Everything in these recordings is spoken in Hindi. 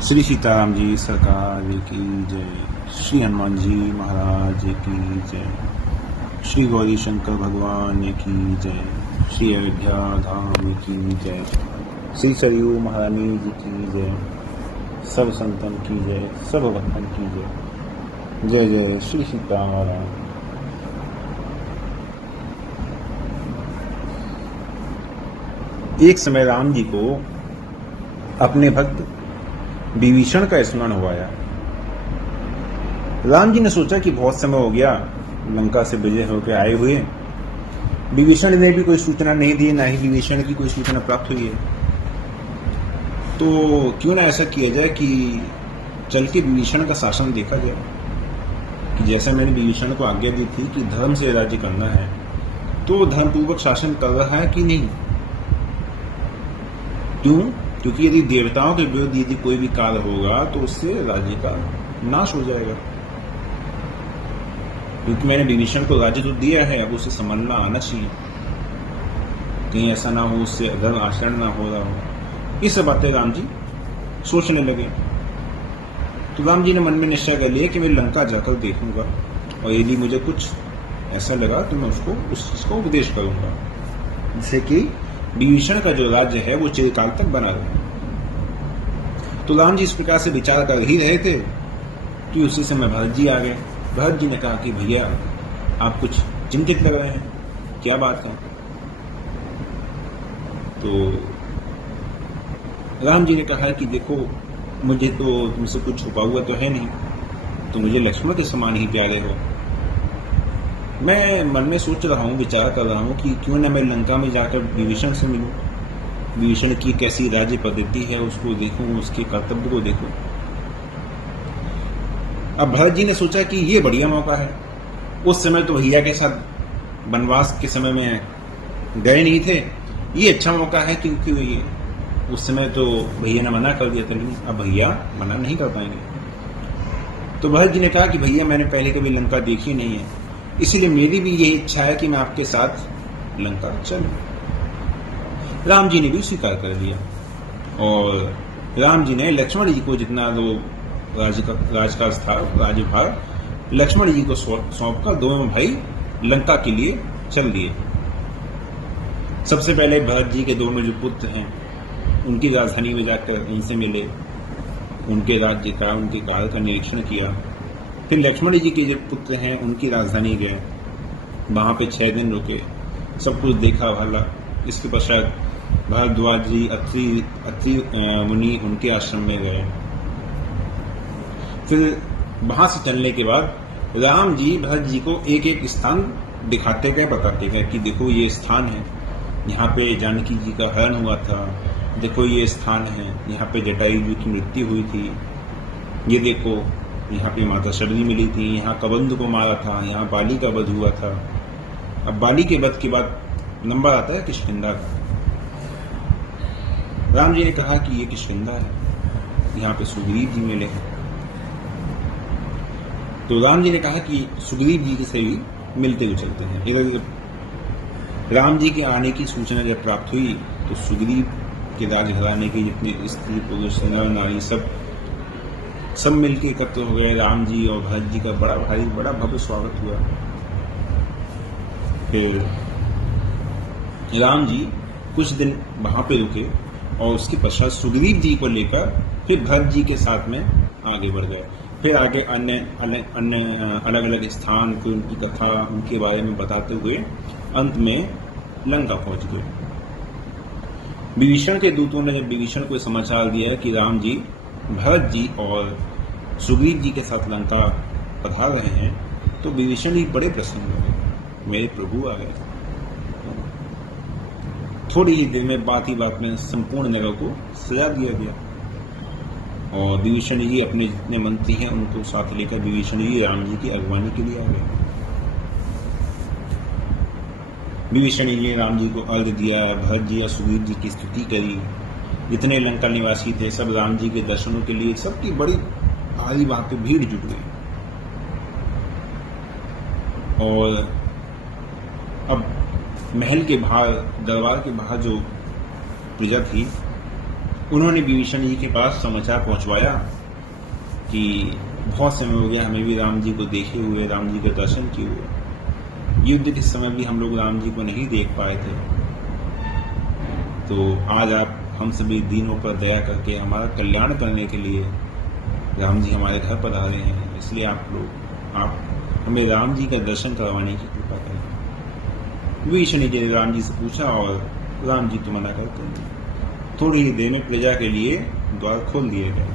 श्री सीताराम जी सरकार की जय। श्री हनुमान जी महाराज की जय। श्री गौरी शंकर भगवान की जय। श्री अयोध्या धाम की जय। श्री सरयू महारानी जी की जय। सब संतन की जय, सब भक्तन की जय। जय जय श्री सीताराम। एक समय राम जी को अपने भक्त विभीषण का स्मरण हो आया। राम जी ने सोचा कि बहुत समय हो गया लंका से विजय होकर आए हुए, विभीषण ने भी कोई सूचना नहीं दी, ना ही विभीषण की कोई सूचना प्राप्त हुई है। तो क्यों ना ऐसा किया जाए कि चल के विभीषण का शासन देखा जाए कि जैसा मैंने विभीषण को आज्ञा दी थी कि धर्म से राज्य करना है, तो धर्मपूर्वक शासन कर रहा है कि नहीं। क्यों? क्योंकि यदि देवताओं के विरुद्ध यदि कोई भी कार्य होगा तो उससे राज्य का नाश हो जाएगा। क्योंकि मैंने विभीषण को राज्य तो दिया है, अब उसे समझना आना चाहिए, कहीं ऐसा ना हो उससे अधर्म आचरण ना हो रहा हो। ये सब बातें राम जी सोचने लगे। तो राम जी ने मन में निश्चय कर लिया कि मैं लंका जाकर देखूंगा, और यदि मुझे कुछ ऐसा लगा तो मैं उसको उस चीज को उपदेश करूंगा, जिससे कि विभीषण का जो राज्य है वो चिरकाल तक बना रहे। तो राम जी इस प्रकार से विचार कर ही रहे थे कि उसी समय भरत जी आ गए। भरत जी ने कहा कि भैया आप कुछ चिंतित लग रहे हैं, क्या बात है? तो राम जी ने कहा कि देखो, मुझे तो तुमसे कुछ छुपा हुआ तो है नहीं, तो मुझे लक्ष्मण के समान ही प्यारे हो। मैं मन में सोच रहा हूँ, विचार कर रहा हूँ कि क्यों न मैं लंका में जाकर विभीषण से मिलूं, विभीषण की कैसी राज्य पद्धति है उसको देखूं, उसके कर्तव्य को देखूं। अब भरत जी ने सोचा कि ये बढ़िया मौका है। उस समय तो भैया के साथ वनवास के समय में गए नहीं थे, ये अच्छा मौका है, क्योंकि ये उस समय तो भैया ने मना कर दिया था, लेकिन अब भैया मना नहीं कर पाएंगे। तो भरत जी ने कहा कि भैया मैंने पहले कभी लंका देखी नहीं है, इसीलिए मेरी भी यही इच्छा है कि मैं आपके साथ लंका चलूं। राम जी ने भी स्वीकार कर लिया, और राम जी ने लक्ष्मण जी को जितना वो राजकाज था, राज्यभार लक्ष्मण जी को सौंपकर दोनों भाई लंका के लिए चल दिए। सबसे पहले भरत जी के दोनों जो पुत्र हैं उनकी राजधानी में जाकर उनसे मिले, उनके राज्य का, उनके काल का निरीक्षण किया। फिर लक्ष्मण जी के जो पुत्र हैं उनकी राजधानी गए, वहां पे 6 दिन रुके, सब कुछ देखा भाला। इसके पश्चात भारद्वाज जी, अत्रि मुनि उनके आश्रम में गए। फिर वहां से चलने के बाद राम जी भरत जी को एक एक स्थान दिखाते गए, बताते गए कि देखो ये स्थान है, यहाँ पे जानकी जी का हरण हुआ था, देखो ये स्थान है, यहाँ पे जटायु जी की मृत्यु हुई थी, ये देखो यहाँ पे माता शबरी मिली थी, यहाँ कबंध को मारा था, यहाँ बाली का वध हुआ था। अब बाली के वध के बाद नंबर आता है किष्किंधा का। राम जी ने कहा कि ये किष्किंधा है, यहाँ पे सुग्रीव जी मिले हैं। तो राम जी ने कहा कि सुग्रीव जी से भी मिलते हुए चलते हैं। इधर राम जी के आने की सूचना जब प्राप्त हुई तो सुग्रीव के राजघराने के जितने स्त्री पुरुष नर नारी सब मिलकर एकत्र हो गए। राम जी और भरत जी का बड़ा भारी बड़ा भव्य स्वागत हुआ। फिर राम जी कुछ दिन वहां पे रुके, और उसके पश्चात सुग्रीव जी को लेकर फिर भरत जी के साथ में आगे बढ़ गए। फिर आगे अन्य अलग अलग स्थान को, उनकी कथा, उनके बारे में बताते हुए अंत में लंका पहुंच गए। विभीषण के दूतों ने जब विभीषण को समाचार दिया कि राम जी भरत जी और सुग्रीव जी के साथ लंका पधार रहे हैं, तो विभीषण जी बड़े प्रसन्न हुए, मेरे प्रभु आ गए। थोड़ी ही देर में बात ही बात में संपूर्ण नगर को सजा दिया गया, और विभीषण जी अपने जितने मंत्री हैं उनको साथ लेकर विभीषण जी राम जी की अगवानी के लिए आ गए। विभीषण जी ने राम जी को अर्घ्य दिया, भरत जी और सुग्रीव जी की स्तुति करी। जितने लंका निवासी थे सब राम जी के दर्शनों के लिए, सबकी बड़ी भारी वहां पे भीड़ जुट गई। और अब महल के बाहर, दरबार के बाहर जो प्रजा थी उन्होंने विभीषण जी के पास समाचार पहुंचवाया कि बहुत समय हो गया हमें भी राम जी को देखे हुए, राम जी के दर्शन किए हुए। युद्ध के समय भी हम लोग राम जी को नहीं देख पाए थे, तो आज आप हम सभी दीनों पर दया करके हमारा कल्याण करने के लिए राम जी हमारे घर पर आ रहे हैं, इसलिए आप हमें राम जी का दर्शन करवाने की कृपा करें। विभीषण जी ने राम जी से पूछा और राम जी तो मना करते हैं। थोड़ी ही देर में प्रजा के लिए द्वार खोल दिए गए।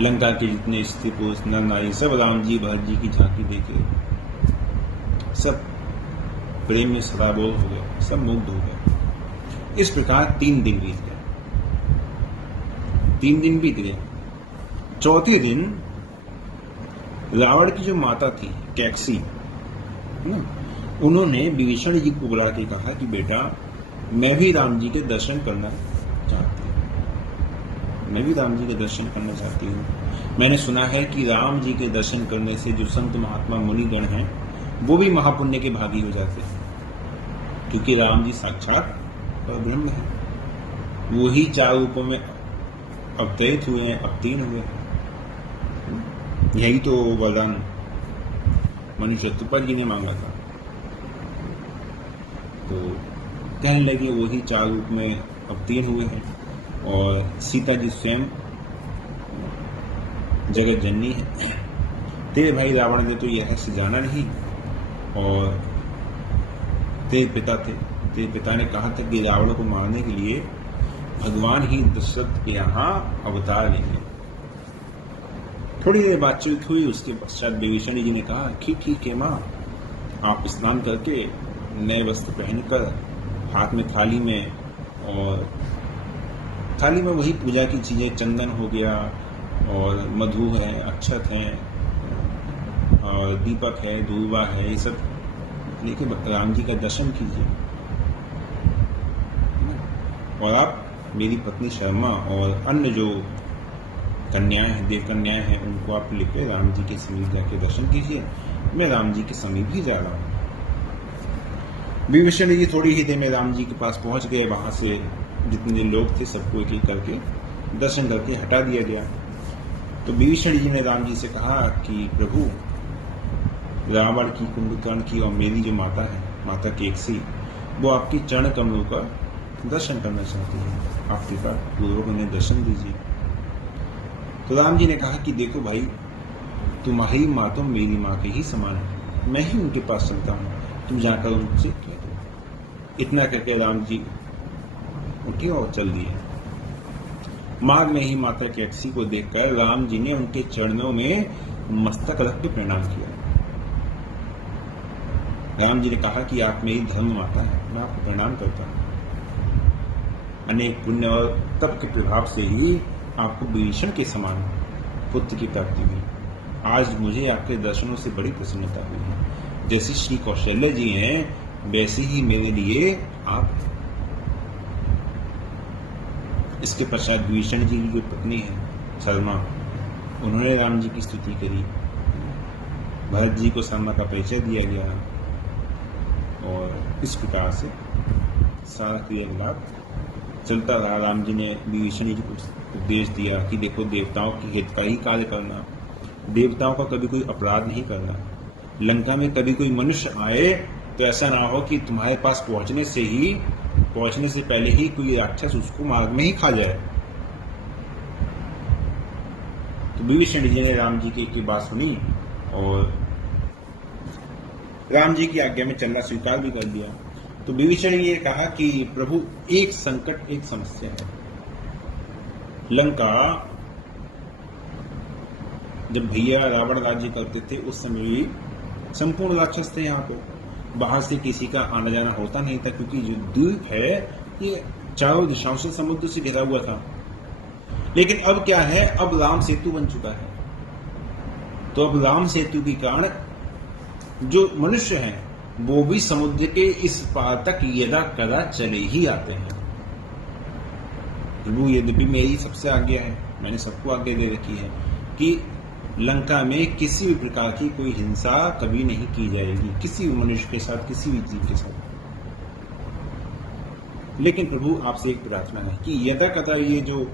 लंका के जितने स्त्री पुरुष नर नारी सब राम जी भरत जी की झांकी देखे सब प्रेम में सराबोर हो गए, सब मुग्ध हो गए। इस प्रकार 3 दिन बीत गए। 3 दिन बीत गए। चौथे दिन रावण की जो माता थी कैकसी, उन्होंने विभीषण जी को बुला के कहा कि बेटा मैं भी राम जी के दर्शन करना चाहती हूँ, मैं भी राम जी के दर्शन करना चाहती हूँ। मैंने सुना है कि राम जी के दर्शन करने से जो संत महात्मा मुनिगण हैं वो भी महापुण्य के भागी हो जाते हैं, क्योंकि राम जी साक्षात ब्रह्म है। वो ही 4 रूपों में अवतरित हुए हैं, अवतीर्ण हुए हैं। यही तो वरदान मनुष्य चतुर्पद जी ने मांगा था। तो कहने लगे वही 4 रूप में अवतीर्ण हुए हैं और सीता जी स्वयं जगत जननी है। तेरे भाई रावण ने तो यह रहस्य जाना नहीं और तेरे पिता थे, तेरे पिता ने कहा था कि रावण को मारने के लिए भगवान ही दशरथ के यहाँ अवतार लेंगे। थोड़ी देर बातचीत हुई, उसके पश्चात विभीषण जी ने कहा कि ठीक है माँ, आप स्नान करके नए वस्त्र पहनकर हाथ में थाली में, और थाली में वही पूजा की चीजें, चंदन हो गया और मधु है, अक्षत है और दीपक है, दूर्वा है, ये सब लेके राम जी का दर्शन कीजिए। और आप मेरी पत्नी शर्मा और अन्य जो कन्याएं हैं, देव कन्याएं हैं, उनको आप लेकर राम जी के समीप जाके दर्शन कीजिए। मैं राम जी के समीप ही जा रहा हूँ। विभीषण जी थोड़ी ही देर में राम जी के पास पहुंच गए। वहां से जितने लोग थे सबको एक एक करके दर्शन करके हटा दिया गया। तो विभीषण जी ने राम जी से कहा कि प्रभु, रावण की, कुंभकर्ण की और मेरी जो माता है, माता केकसी, वो आपकी चरण कमलों का दर्शन करना चाहती है। आप कृपा पूर्वक उन्हें दर्शन दीजिए। तो राम जी ने कहा कि देखो भाई, तुम्हारी माँ तो मेरी माँ के ही समान है, मैं ही उनके पास चलता हूँ, तुम जाकर उनसे कह दो। इतना कहकर राम जी उठे और चल दिए। मार्ग में ही माता कैकसी को देखकर राम जी ने उनके चरणों में मस्तक रख के प्रणाम किया। राम जी ने कहा कि आप मेरी धर्म माता है, मैं आपको प्रणाम करता हूँ। अनेक पुण्य और तप के प्रभाव से ही आपको विभीषण के समान पुत्र की प्राप्ति हुई। आज मुझे आपके दर्शनों से बड़ी प्रसन्नता हुई है। जैसे श्री कौशल्य जी हैं, वैसे ही मेरे लिए आप। इसके पश्चात विभीषण जी की जो पत्नी है शर्मा, उन्होंने राम जी की स्तुति करी। भरत जी को शर्मा का परिचय दिया गया और इस प्रकार से सारा क्रियाकलाप चलता रहा। राम जी ने विभीषण जी को उपदेश दिया कि देखो, देवताओं की हित का ही कार्य करना, देवताओं का कभी कोई अपराध नहीं करना। लंका में कभी कोई मनुष्य आए तो ऐसा ना हो कि तुम्हारे पास पहुंचने से पहले ही कोई राक्षस उसको मार्ग में ही खा जाए। तो विभीषण जी ने राम जी की बात सुनी और राम जी की आज्ञा में चलना स्वीकार भी कर दिया। तो विभीषण ने कहा कि प्रभु, एक संकट, एक समस्या है। लंका जब भैया रावण राज्य करते थे उस समय भी संपूर्ण राक्षस थे यहाँ पे। बाहर से किसी का आना जाना होता नहीं था, क्योंकि जो द्वीप है ये चारों दिशाओं से समुद्र से घिरा हुआ था। लेकिन अब क्या है, अब राम सेतु बन चुका है। तो अब राम सेतु के कारण जो मनुष्य हैं वो भी समुद्र के इस पार तक यदा कदा चले ही आते हैं। प्रभु, यद्यपि मेरी सबसे आज्ञा है, मैंने सबको आज्ञा दे रखी है कि लंका में किसी भी प्रकार की कोई हिंसा कभी नहीं की जाएगी, किसी भी मनुष्य के साथ, किसी भी जीव के साथ। लेकिन प्रभु आपसे एक प्रार्थना है कि यदा कदा ये जो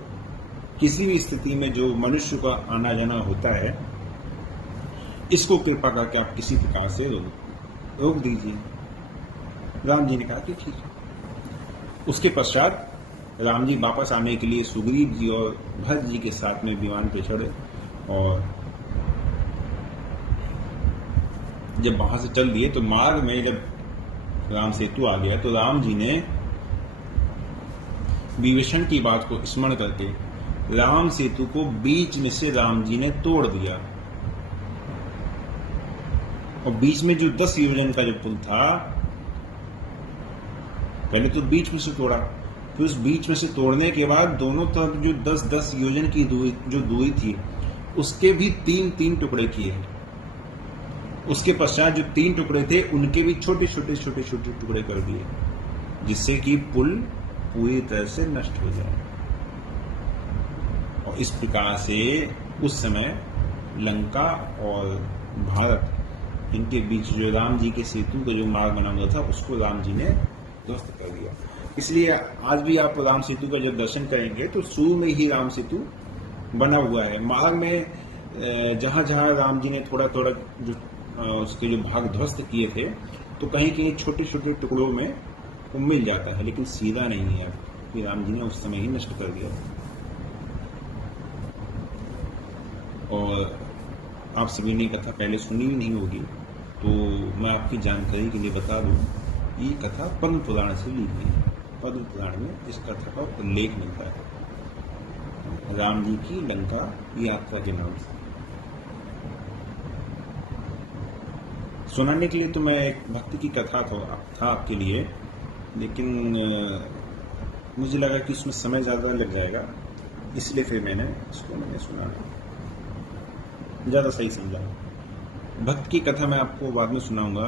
किसी भी स्थिति में जो मनुष्य का आना जाना होता है, इसको कृपा करके आप किसी प्रकार से रोक दीजिए। राम जी ने कहा कि ठीक है। उसके पश्चात राम जी वापस आने के लिए सुग्रीव जी और भरत जी के साथ में विमान पे चढ़े, और जब वहां से चल दिए तो मार्ग में जब राम सेतु आ गया तो राम जी ने विभीषण की बात को स्मरण करके राम सेतु को बीच में से राम जी ने तोड़ दिया, और बीच में जो 10 योजन का जो पुल था, पहले तो बीच में से तोड़ा, फिर उस बीच में से तोड़ने के बाद दोनों तरफ जो 10-10 योजन की दूरी थी, उसके भी 3-3 टुकड़े किए। उसके पश्चात जो 3 टुकड़े थे उनके भी छोटे छोटे टुकड़े कर दिए, जिससे कि पुल पूरी तरह से नष्ट हो जाए। और इस प्रकार से उस समय लंका और भारत, इनके बीच जो राम जी के सेतु का जो मार्ग बना हुआ था, उसको राम जी ने ध्वस्त कर दिया। इसलिए आज भी आप राम सेतु का जब दर्शन करेंगे तो शुरू में ही राम सेतु बना हुआ है। मार्ग में जहां जहां राम जी ने थोड़ा थोड़ा जो उसके जो भाग ध्वस्त किए थे, तो कहीं कहीं छोटे छोटे टुकड़ों में वो मिल जाता है, लेकिन सीधा नहीं है कि राम जी ने उस समय ही नष्ट कर दिया। और आप सभी ने कथा पहले सुनी भी नहीं होगी, तो मैं आपकी जानकारी के लिए बता दूं, ये कथा पद्म पुराण से ली गई है। पद्म पुराण में इस कथा का उल्लेख मिलता है राम जी की लंका यात्रा के नाम से। सुनाने के लिए तो मैं एक भक्ति की कथा था आपके लिए, लेकिन मुझे लगा कि उसमें समय ज़्यादा लग जाएगा, इसलिए फिर मैंने सुनाना ज़्यादा सही समझा। भक्त की कथा मैं आपको बाद में सुनाऊंगा,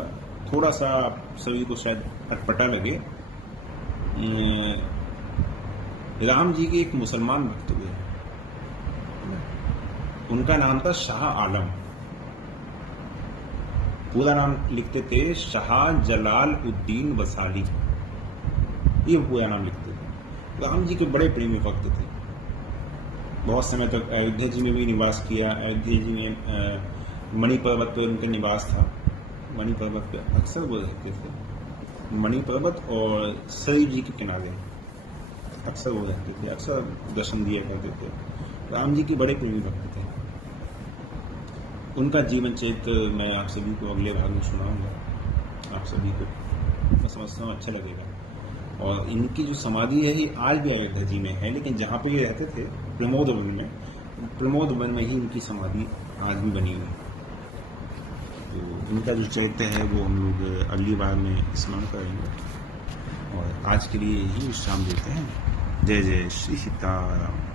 थोड़ा सा आप सभी को शायद अटपटा लगे। राम जी के एक मुसलमान भक्त हुए, उनका नाम था शाह आलम। पूरा नाम लिखते थे शाह जलाल उद्दीन वसाली, ये पूरा नाम लिखते थे। राम जी के बड़े प्रेमी भक्त थे, बहुत समय तक अयोध्या जी में भी निवास किया। अयोध्या जी में मणि पर्वत पर उनका निवास था। मणि पर्वत पर अक्सर वो रहते थे, मणि पर्वत और सरयू जी के किनारे अक्सर वो रहते थे, अक्सर दर्शन दिया करते थे। राम जी के बड़े प्रेमी भक्त थे। उनका जीवन चरित्र मैं आप सभी को अगले भाग में सुनाऊंगा, आप सभी को मैं समझता हूँ अच्छा लगेगा। और इनकी जो समाधि है ये आज भी अयोध्या जी में है, लेकिन जहाँ पे ये रहते थे प्रमोद वन में ही इनकी समाधि आज भी बनी हुई है। तो इनका जो चरित्र है वो हम लोग अगली बार में स्मरण करेंगे, और आज के लिए यही विश्राम देते हैं। जय जय श्री सीताराम।